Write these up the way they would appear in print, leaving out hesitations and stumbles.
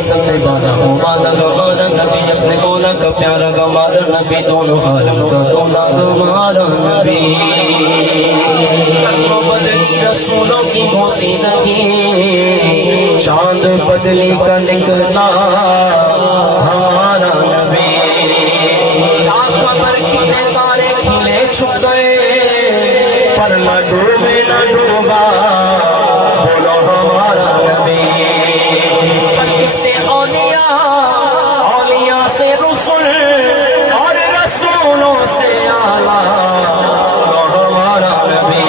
سب سے بڑا ہمارا گوارا نبی اپنے مولا کا پیارا گوارا نبی دونوں عالم کا دولا گوارا نبی بدلی رسولوں کی ہوتی نہیں چاند بدلی کا نکلا ہمارا نبی قبر کتنے تارے کھلے چھپ گئے پر نہ ڈوبے نہ ڈوبا بولو ہمارا نبی سے اولیاء سے رسول اور رسولوں سے آلہ ہمارا نبی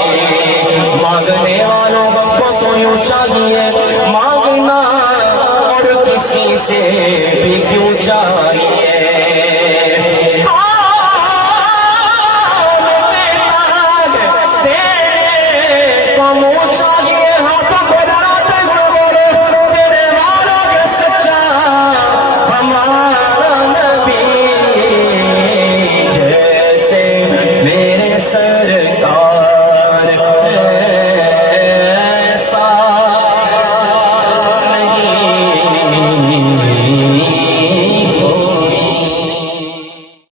مانگنے والوں کو تو یوں چاہیے مانگنا اور کسی سے بھی کیوں چاہیے